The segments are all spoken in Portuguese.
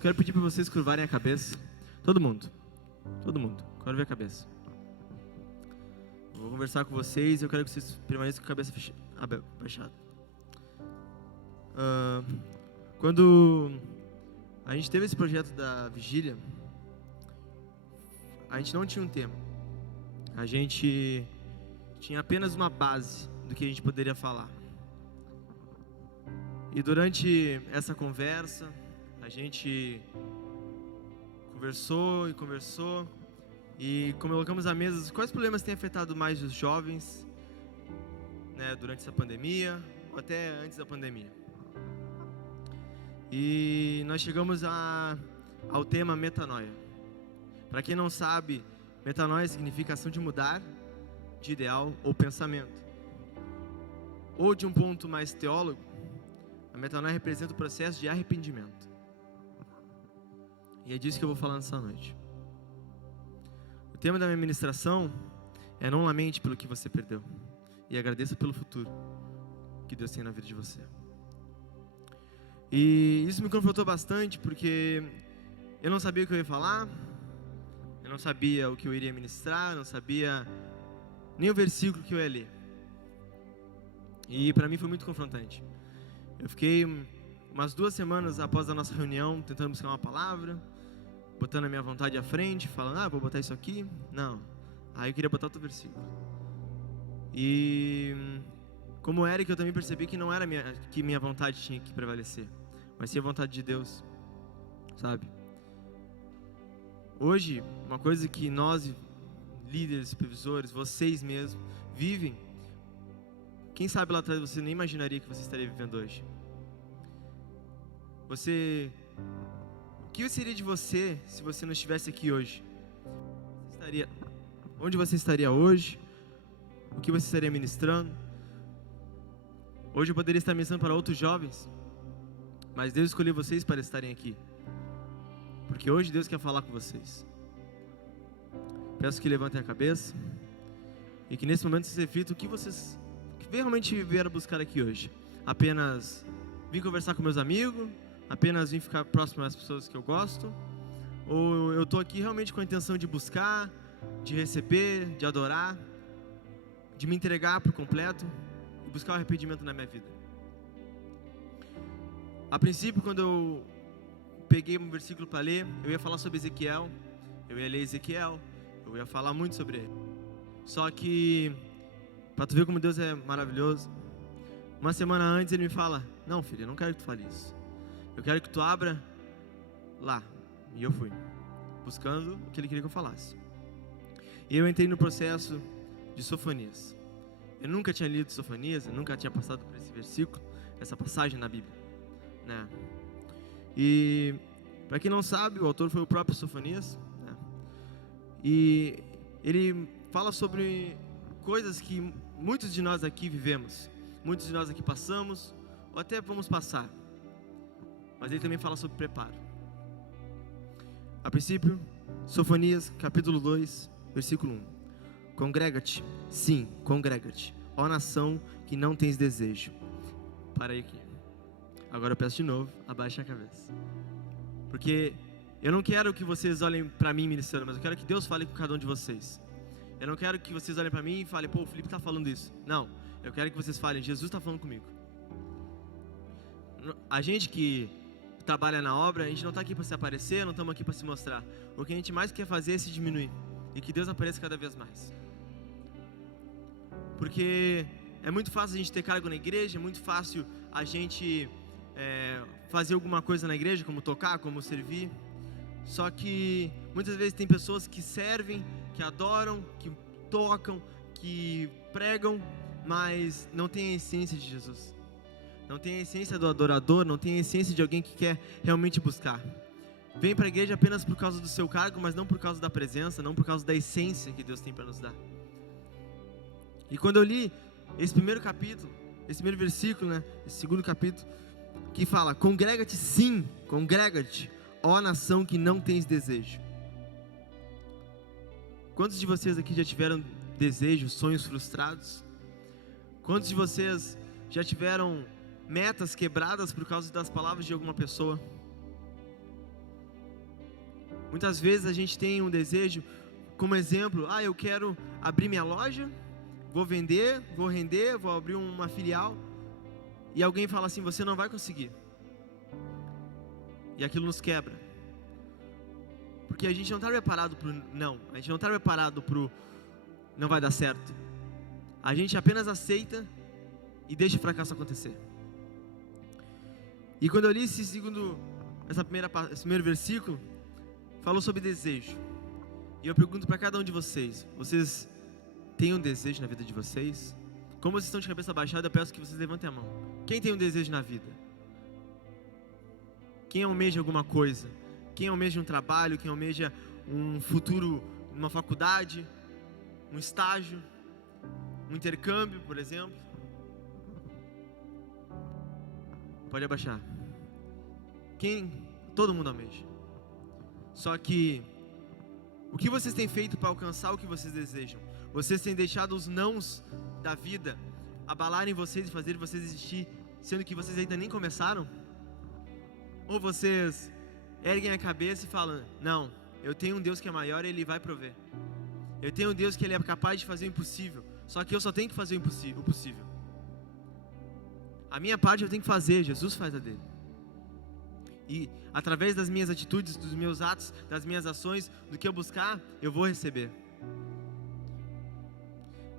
quero pedir para vocês curvarem a cabeça. Todo mundo. Quero ver a cabeça. Eu vou conversar com vocês e eu quero que vocês permaneçam com a cabeça fechada. Quando a gente teve esse projeto da vigília, a gente não tinha um tema. A gente tinha apenas uma base do que a gente poderia falar. E durante essa conversa, a gente conversou e colocamos à mesa quais problemas têm afetado mais os jovens, né, durante essa pandemia ou até antes da pandemia. E nós chegamos ao tema metanoia. Para quem não sabe, metanoia significa ação de mudar de ideal ou pensamento. Ou de um ponto mais teólogo, a metanoia representa o processo de arrependimento. E é disso que eu vou falar nessa noite. O tema da minha ministração é: não lamente pelo que você perdeu, e agradeça pelo futuro que Deus tem na vida de você. E isso me confrontou bastante, porque eu não sabia o que eu ia falar, eu não sabia o que eu iria ministrar, não sabia nem o versículo que eu ia ler. E para mim foi muito confrontante. Eu fiquei umas 2 semanas após a nossa reunião tentando buscar uma palavra, botando a minha vontade à frente, falando, vou botar isso aqui. Não. Aí eu queria botar outro versículo. E como Eric, eu também percebi que não era que minha vontade tinha que prevalecer, mas sim a vontade de Deus, sabe? Hoje, uma coisa que nós, líderes, supervisores, vocês mesmos, vivem, quem sabe lá atrás você nem imaginaria que você estaria vivendo hoje. O que seria de você se você não estivesse aqui hoje? Onde você estaria hoje? O que você estaria ministrando? Hoje eu poderia estar ministrando para outros jovens, mas Deus escolheu vocês para estarem aqui, porque hoje Deus quer falar com vocês. Peço que levantem a cabeça e que nesse momento vocês reflitam o que vocês realmente vieram buscar aqui hoje. Apenas vim conversar com meus amigos? Apenas vim ficar próximo às pessoas que eu gosto? Ou eu estou aqui realmente com a intenção de buscar, de receber, de adorar, de me entregar por completo e buscar o arrependimento na minha vida? A princípio, quando eu peguei um versículo para ler, eu ia falar sobre Ezequiel, eu ia ler Ezequiel, eu ia falar muito sobre ele. Só que, para tu ver como Deus é maravilhoso, uma semana antes ele me fala, não filho, eu não quero que tu fale isso. Eu quero que tu abra lá. E eu fui, buscando o que ele queria que eu falasse. E eu entrei no processo de Sofonias. Eu nunca tinha lido Sofonias, eu nunca tinha passado por esse versículo, essa passagem na Bíblia, né? E, para quem não sabe, o autor foi o próprio Sofonias, né? E ele fala sobre coisas que muitos de nós aqui vivemos, muitos de nós aqui passamos, ou até vamos passar. Mas ele também fala sobre preparo. A princípio, Sofonias, capítulo 2, versículo 1. Congrega-te, sim, congrega-te, ó nação que não tens desejo. Para aí aqui. Agora eu peço de novo, abaixe a cabeça. Porque eu não quero que vocês olhem para mim ministrando, mas eu quero que Deus fale com cada um de vocês. Eu não quero que vocês olhem para mim e falem, o Felipe está falando isso. Não, eu quero que vocês falem, Jesus está falando comigo. A gente que trabalha na obra, a gente não está aqui para se aparecer, não estamos aqui para se mostrar. O que a gente mais quer fazer é se diminuir e que Deus apareça cada vez mais. Porque é muito fácil a gente ter cargo na igreja, é muito fácil a gente fazer alguma coisa na igreja, como tocar, como servir. Só que muitas vezes tem pessoas que servem, que adoram, que tocam, que pregam, mas não tem a essência de Jesus. Não tem a essência do adorador, não tem a essência de alguém que quer realmente buscar. Vem para a igreja apenas por causa do seu cargo, mas não por causa da presença, não por causa da essência que Deus tem para nos dar. E quando eu li esse primeiro capítulo, esse primeiro versículo, né, esse segundo capítulo, que fala, congrega-te sim, congrega-te, ó nação que não tens desejo. Quantos de vocês aqui já tiveram desejos, sonhos frustrados? Quantos de vocês já tiveram metas quebradas por causa das palavras de alguma pessoa? Muitas vezes a gente tem um desejo, como exemplo, eu quero abrir minha loja, vou vender, vou render, vou abrir uma filial, e alguém fala assim, você não vai conseguir. E aquilo nos quebra. Porque a gente não está preparado para o não, a gente não está preparado para o não vai dar certo. A gente apenas aceita e deixa o fracasso acontecer. E quando eu li esse primeiro versículo, falou sobre desejo. E eu pergunto para cada um de vocês, vocês têm um desejo na vida de vocês? Como vocês estão de cabeça baixada, eu peço que vocês levantem a mão. Quem tem um desejo na vida? Quem almeja alguma coisa? Quem almeja um trabalho? Quem almeja um futuro numa faculdade? Um estágio? Um intercâmbio, por exemplo? Pode abaixar. Todo mundo almeja. Só que o que vocês têm feito para alcançar o que vocês desejam? Vocês têm deixado os nãos da vida abalarem vocês e fazerem vocês desistir, sendo que vocês ainda nem começaram? Ou vocês erguem a cabeça e falam, não, eu tenho um Deus que é maior e Ele vai prover. Eu tenho um Deus que Ele é capaz de fazer o impossível, só que eu só tenho que fazer o possível. A minha parte eu tenho que fazer, Jesus faz a dele. E através das minhas atitudes, dos meus atos, das minhas ações, do que eu buscar, eu vou receber.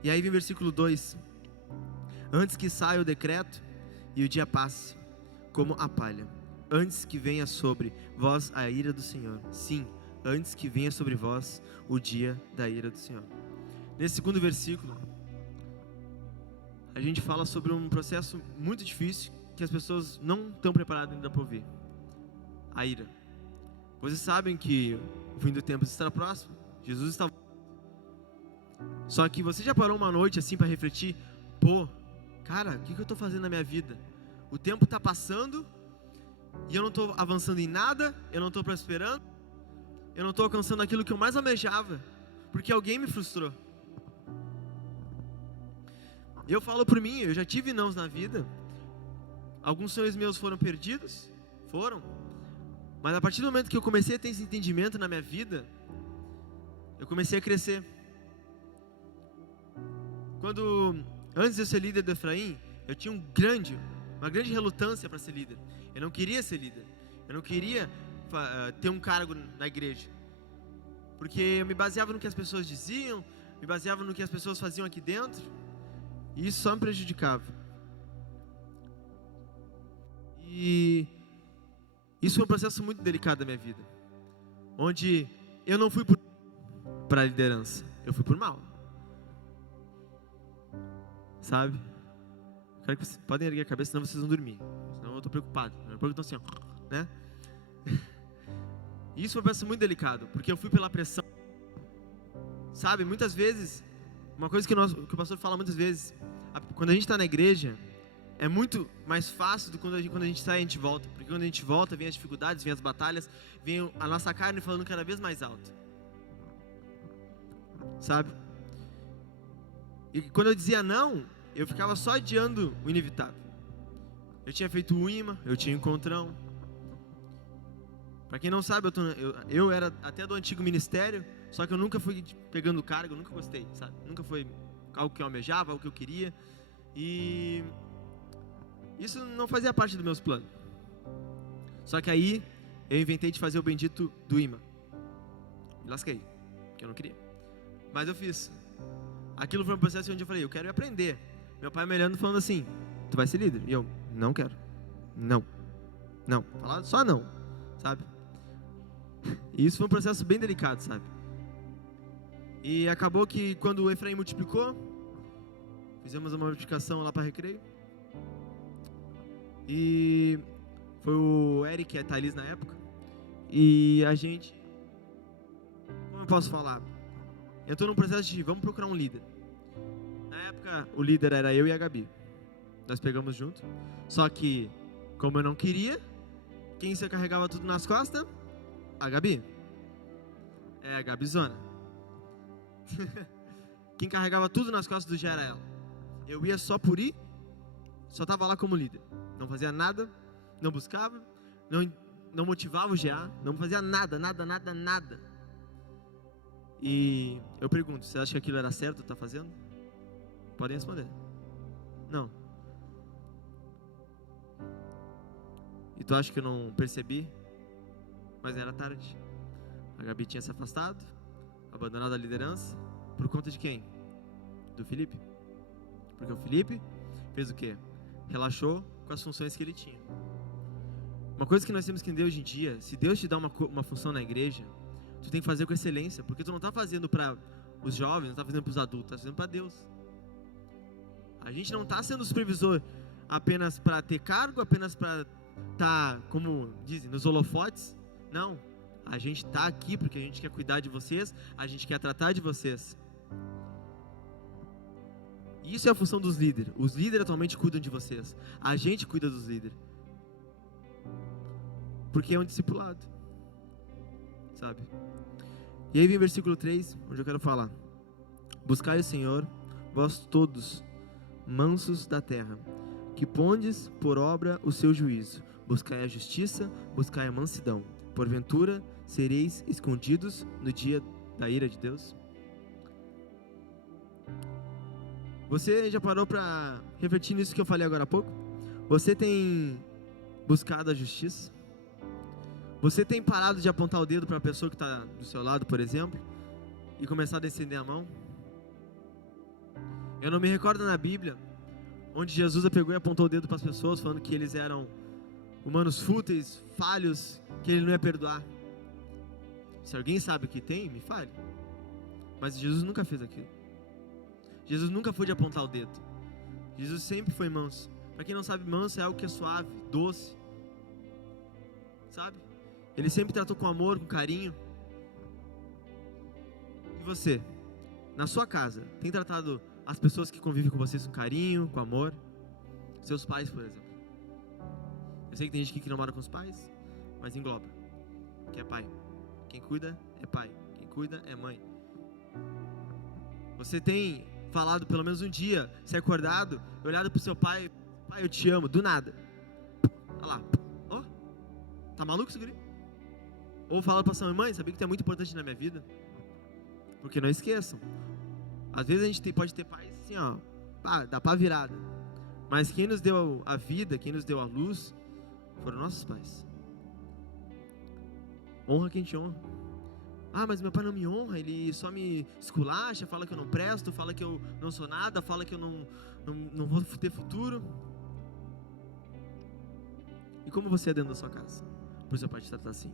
E aí vem o versículo 2. Antes que saia o decreto e o dia passe, como a palha, antes que venha sobre vós a ira do Senhor. Sim, antes que venha sobre vós o dia da ira do Senhor. Nesse segundo versículo, a gente fala sobre um processo muito difícil que as pessoas não estão preparadas ainda para ouvir. A ira. Vocês sabem que o fim do tempo está próximo. Jesus está... Só que você já parou uma noite assim para refletir? Cara, o que eu estou fazendo na minha vida? O tempo está passando e eu não estou avançando em nada, eu não estou prosperando, eu não estou alcançando aquilo que eu mais almejava, porque alguém me frustrou. Eu falo por mim, eu já tive nãos na vida. Alguns sonhos meus foram perdidos, mas a partir do momento que eu comecei a ter esse entendimento na minha vida, eu comecei a crescer. Antes de eu ser líder do Efraim, eu tinha uma grande relutância para ser líder. Eu não queria ser líder, eu não queria ter um cargo na igreja, porque eu me baseava no que as pessoas diziam, me baseava no que as pessoas faziam aqui dentro, e isso só me prejudicava. E isso foi um processo muito delicado da minha vida, onde eu não fui para a liderança, eu fui por mal. Sabe? Quero que vocês podem erguer a cabeça, senão vocês vão dormir. Senão eu estou preocupado. Eu estou assim, né? Isso foi um processo muito delicado, porque eu fui pela pressão. Sabe, muitas vezes, uma coisa que o pastor fala muitas vezes, quando a gente está na igreja, é muito mais fácil do que quando a gente sai e a gente volta. Porque quando a gente volta, vem as dificuldades, vem as batalhas, vem a nossa carne falando cada vez mais alto. Sabe? E quando eu dizia não, eu ficava só adiando o inevitável. Eu tinha feito o IMA, eu tinha encontrão. Para quem não sabe, eu era até do antigo ministério, só que eu nunca fui pegando cargo, eu nunca gostei, sabe? Nunca foi algo que eu almejava, algo que eu queria. E isso não fazia parte dos meus planos. Só que aí eu inventei de fazer o bendito do IMA. Me lasquei, porque eu não queria. Mas eu fiz. Aquilo foi um processo onde eu falei, eu quero aprender. Meu pai me olhando falando assim, tu vai ser líder? E eu, não quero. Não. Falar só não, sabe? E isso foi um processo bem delicado, sabe? E acabou que quando o Efraim multiplicou, fizemos uma multiplicação lá para Recreio. E foi o Eric e a Thaís na época. E a gente, como eu posso falar? Eu estou num processo de, vamos procurar um líder. Na época, o líder era eu e a Gabi. Nós pegamos junto. Só que, como eu não queria, quem se carregava tudo nas costas? A Gabi. É a Gabizona. Quem carregava tudo nas costas do dia era ela. Eu ia só por ir, só estava lá como líder. Não fazia nada, não buscava, não motivava o GA, não fazia nada. E eu pergunto, você acha que aquilo era certo tá fazendo? Podem responder. Não. E tu acha que eu não percebi? Mas era tarde. A Gabi tinha se afastado, abandonado a liderança, por conta de quem? Do Felipe. Porque o Felipe fez o quê? Relaxou com as funções que ele tinha. Uma coisa que nós temos que entender hoje em dia, se Deus te dá uma função na igreja, tu tem que fazer com excelência, porque tu não está fazendo para os jovens, não está fazendo para os adultos, está fazendo para Deus. A gente não está sendo supervisor apenas para ter cargo, apenas para estar, como dizem, nos holofotes. Não, a gente está aqui porque a gente quer cuidar de vocês, a gente quer tratar de vocês. Isso é a função dos líderes. Os líderes atualmente cuidam de vocês. A gente cuida dos líderes. Porque é um discipulado. Sabe? E aí vem o versículo 3, onde eu quero falar. Buscai o Senhor, vós todos, mansos da terra, que pondes por obra o seu juízo. Buscai a justiça, buscai a mansidão. Porventura, sereis escondidos no dia da ira de Deus? Você já parou para refletir nisso que eu falei agora há pouco? Você tem buscado a justiça? Você tem parado de apontar o dedo para a pessoa que está do seu lado, por exemplo, e começar a estender a mão? Eu não me recordo na Bíblia onde Jesus pegou e apontou o dedo para as pessoas, falando que eles eram humanos fúteis, falhos, que ele não ia perdoar. Se alguém sabe que tem, me fale. Mas Jesus nunca fez aquilo. Jesus nunca foi de apontar o dedo. Jesus sempre foi manso. Para quem não sabe, manso é algo que é suave, doce. Sabe? Ele sempre tratou com amor, com carinho. E você? Na sua casa, tem tratado as pessoas que convivem com vocês com carinho, com amor? Seus pais, por exemplo. Eu sei que tem gente que não mora com os pais, mas engloba. Que é pai. Quem cuida é pai. Quem cuida é mãe. Você tem falado pelo menos um dia, se acordado, olhado pro seu pai, pai, eu te amo, do nada. Olha lá, ó, tá maluco esse guri? Ou fala pra sua mãe, sabia que tu é muito importante na minha vida? Porque não esqueçam, às vezes a gente pode ter pais assim, ó, dá pá virada. Mas quem nos deu a vida, quem nos deu a luz, foram nossos pais. Honra quem te honra. Mas meu pai não me honra, ele só me esculacha, fala que eu não presto, fala que eu não sou nada, fala que eu não vou ter futuro. E como você é dentro da sua casa? Por seu pai te tratar assim?